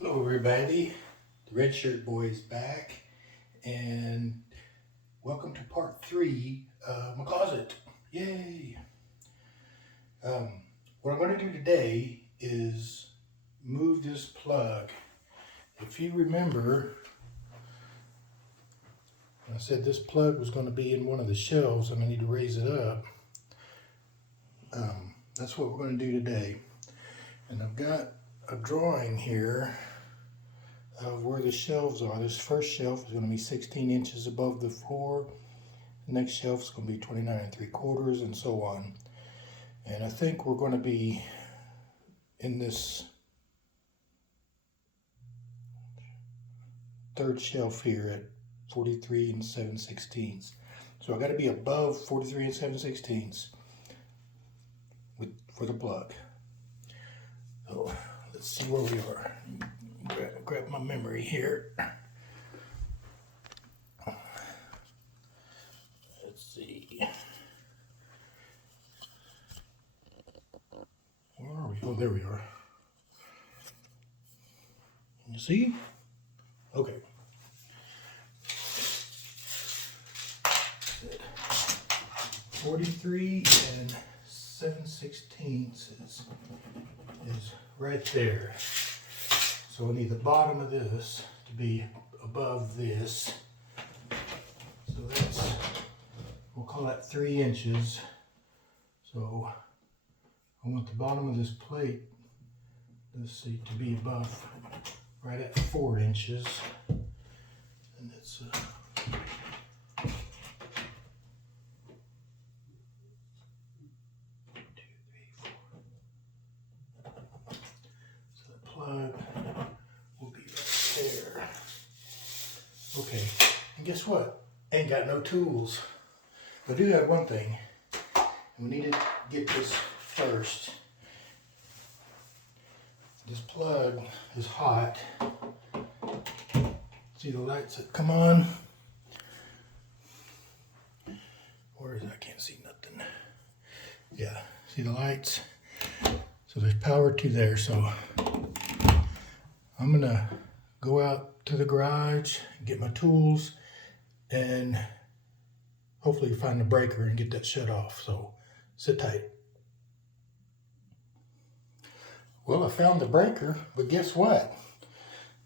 Hello everybody, the Red Shirt Boy is back, and welcome to part 3 of my closet. Yay! What I'm going to do today is move this plug. If you remember, I said this plug was going to be in one of the shelves and I need to raise it up. That's what we're going to do today. And I've got a drawing here of where the shelves are. This first shelf is going to be 16 inches above the floor. The next shelf is going to be 29 3/4 and so on. And I think we're going to be in this third shelf here at 43 7/16. So I got to be above 43 7/16 for the plug. So let's see where we are. Grab my memory here. Let's see. Where are we? Oh, there we are. Can you see? Okay. 43 7/16 is right there. So I need the bottom of this to be above this. So that's, we'll call that 3 inches. So I want the bottom of this plate, let's see, to be above right at 4 inches. And it's 1, 2, 3, 4. So the plug will be right there. Okay, and guess what? Ain't got no tools. I do have one thing. We need to get this first. This plug is hot. See the lights that come on? Where is it? I can't see nothing. Yeah, see the lights? So there's power to there. So I'm gonna go out to the garage, get my tools, and hopefully find the breaker and get that shut off. So sit tight. Well, I found the breaker, but guess what?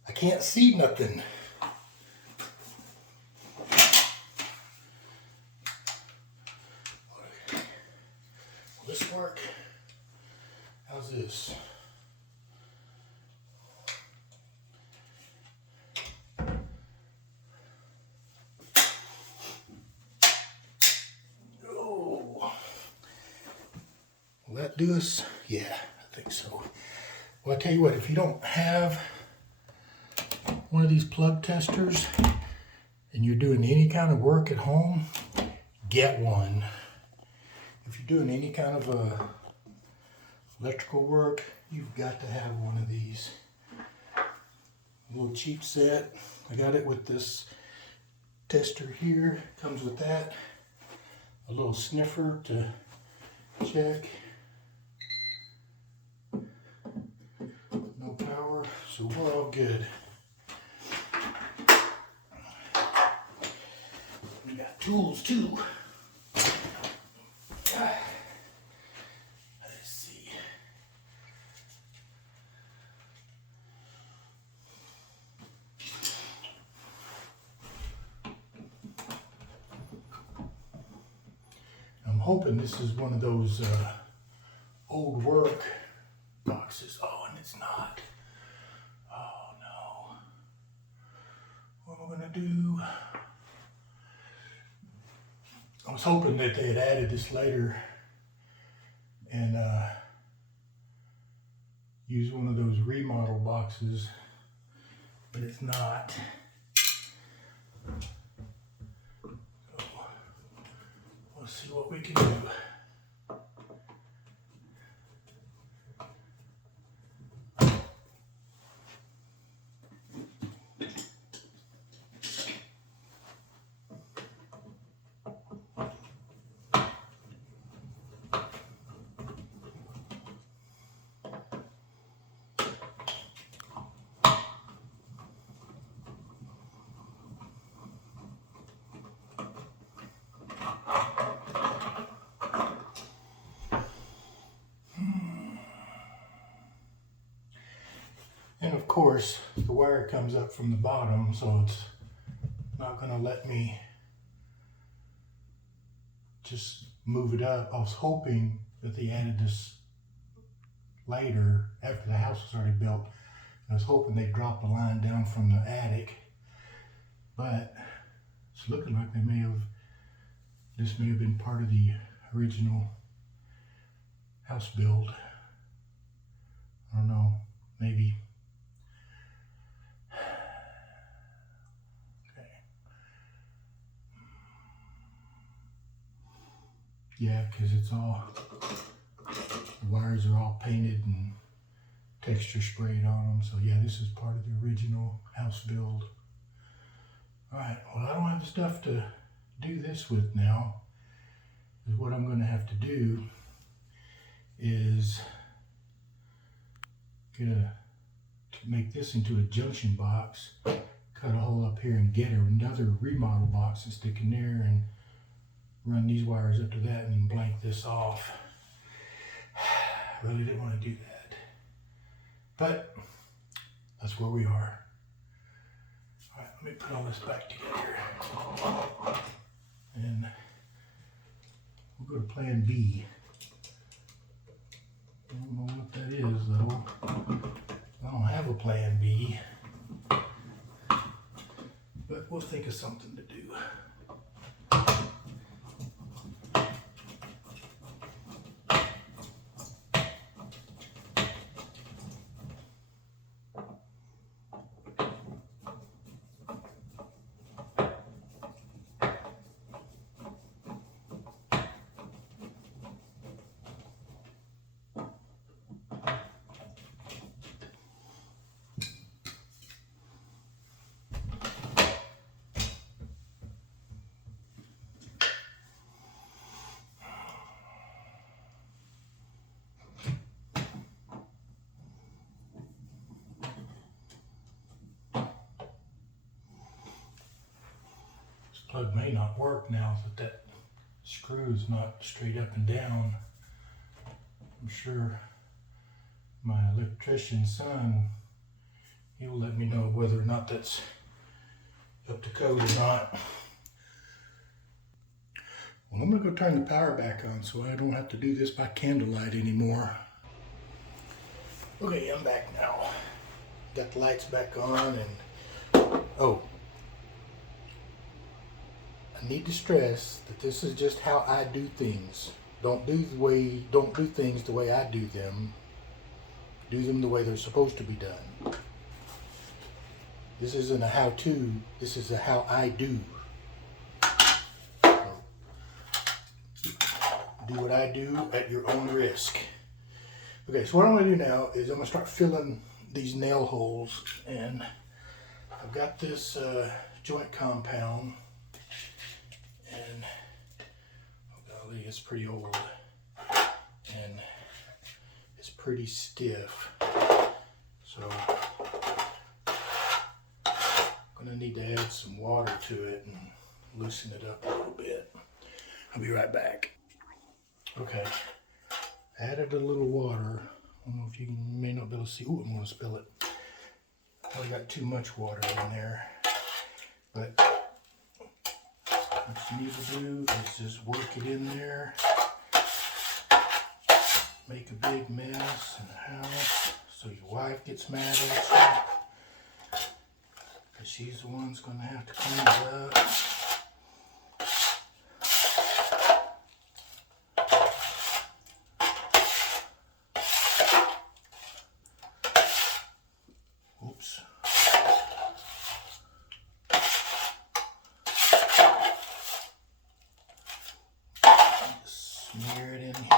I can't see nothing. Will this work? How's this? Oh, will that do us? Yeah, I think so. Well, I tell you what, if you don't have one of these plug testers and you're doing any kind of work at home, get one. If you're doing any kind of electrical work, you've got to have one of these. A little cheap set. I got it with this tester here. Comes with that. A little sniffer to check. No power, so we're all good. We got tools too. Let's see. I'm hoping this is one of those old work boxes. Oh, and it's not. Oh no. What am I gonna do? I was hoping that they had added this later and use one of those remodel boxes, but it's not. So let's see what we can do. course, the wire comes up from the bottom, so it's not going to let me just move it up. I was hoping that they added this later, after the house was already built. I was hoping they'd drop the line down from the attic, but it's looking like this may have been part of the original house build. I don't know, maybe. Okay. Yeah, because it's all, the wires are all painted and texture sprayed on them. So yeah, this is part of the original house build. All right, well, I don't have the stuff to do this with now. Is what I'm going to have to do is to make this into a junction box, cut a hole up here and get another remodel box and stick in there and run these wires up to that and blank this off. I really didn't want to do that, but that's where we are. All right, let me put all this back together and we'll go to plan B. I don't know what that is though. I don't have a plan B, but we'll think of something to do. Plug may not work now that screw is not straight up and down. I'm sure my electrician's son, he will let me know whether or not that's up to code or not. Well, I'm going to go turn the power back on so I don't have to do this by candlelight anymore. Okay, I'm back now. Got the lights back on and oh, I need to stress that this is just how I do things. Don't do things the way I do them. Do them the way they're supposed to be done. This isn't a how-to, this is a how I do. So, do what I do at your own risk. Okay, so what I'm going to do now is I'm going to start filling these nail holes, and I've got this joint compound. And oh golly, it's pretty old and it's pretty stiff, so I'm gonna need to add some water to it and loosen it up a little bit. I'll be right back. Okay, added a little water. I don't know if you may not be able to see. Ooh, I'm gonna spill it. I got too much water in there, but what you need to do is just work it in there, make a big mess in the house so your wife gets mad at you, because she's the one that's going to have to clean it up. Oops. Smear it in here.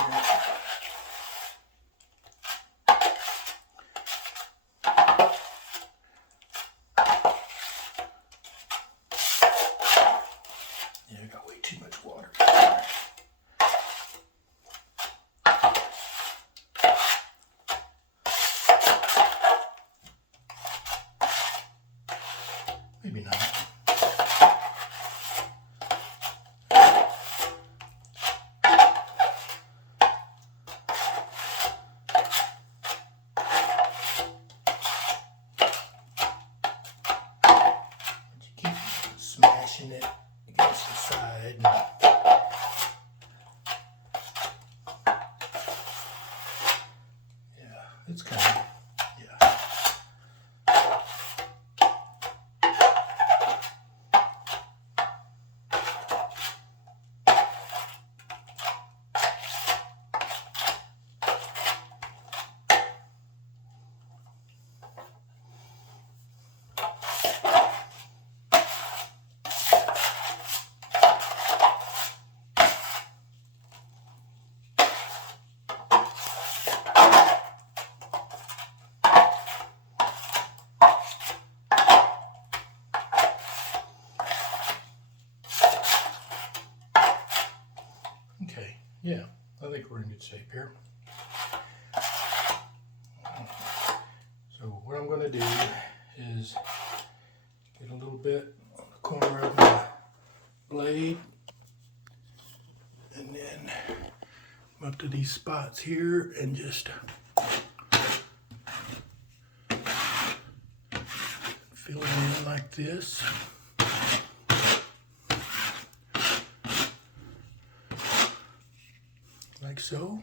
Yeah, I got way too much water. Maybe not. it's coming. Yeah. Okay, yeah, I think we're in good shape here. So what I'm going to do is get a little bit on the corner of my blade and then come up to these spots here and just fill it in like this. Like so.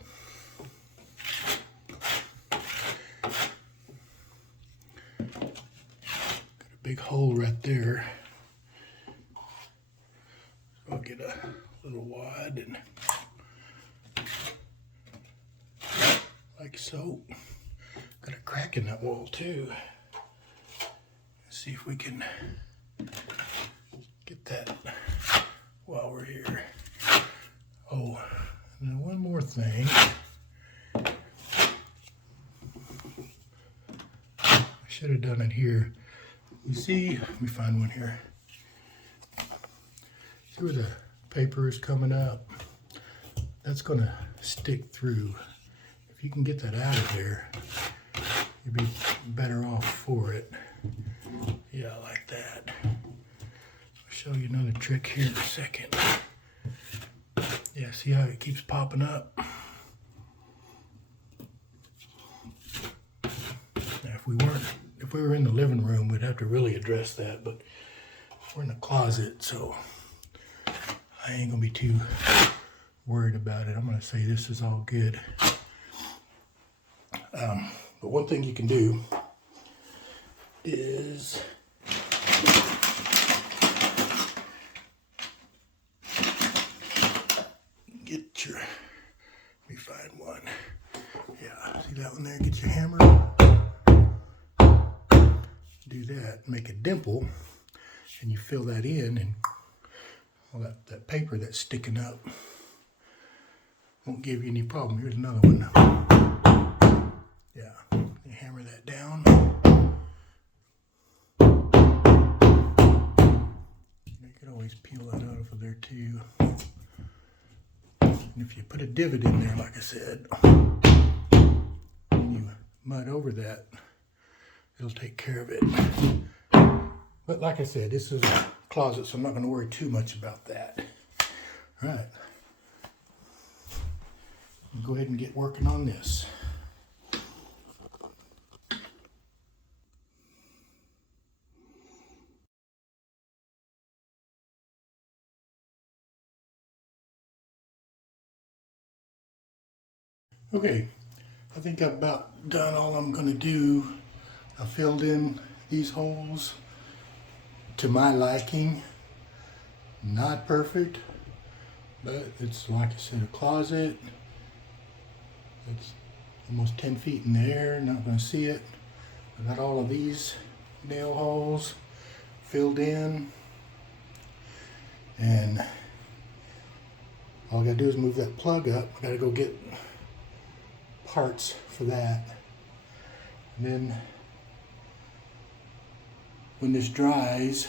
Got a big hole right there. So I'll get a little wad and like so. Got a crack in that wall too. Let's see if we can get that while we're here. Oh, and one more thing. I should have done it here. You see, let me find one here. See where the paper is coming up? That's gonna stick through. If you can get that out of there, you'd be better off for it. Yeah, like that. I'll show you another trick here in a second. Yeah, see how it keeps popping up? Now, if we were in the living room, we'd have to really address that, but we're in the closet, so I ain't gonna be too worried about it. I'm gonna say this is all good. But one thing you can do is get your, let me find one. Yeah, see that one there? Get your hammer. Do that, make a dimple, and you fill that in, and all that paper that's sticking up won't give you any problem. Here's another one. Yeah, you hammer that down. You could always peel that out of there too. And if you put a divot in there, like I said, and you mud over that, it'll take care of it. But like I said, this is a closet, so I'm not going to worry too much about that. All right. Go ahead and get working on this. Okay, I think I've about done all I'm going to do. I filled in these holes to my liking. Not perfect, but it's, like I said, a closet. It's almost 10 feet in the air, not going to see it. I got all of these nail holes filled in, and all I got to do is move that plug up. I got to go get parts for that. And then when this dries,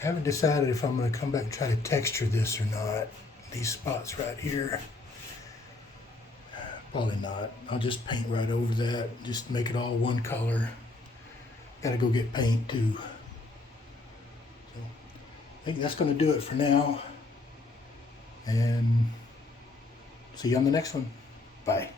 I haven't decided if I'm going to come back and try to texture this or not. These spots right here. Probably not. I'll just paint right over that. Just make it all one color. Gotta go get paint too. So I think that's going to do it for now. And see you on the next one. Bye.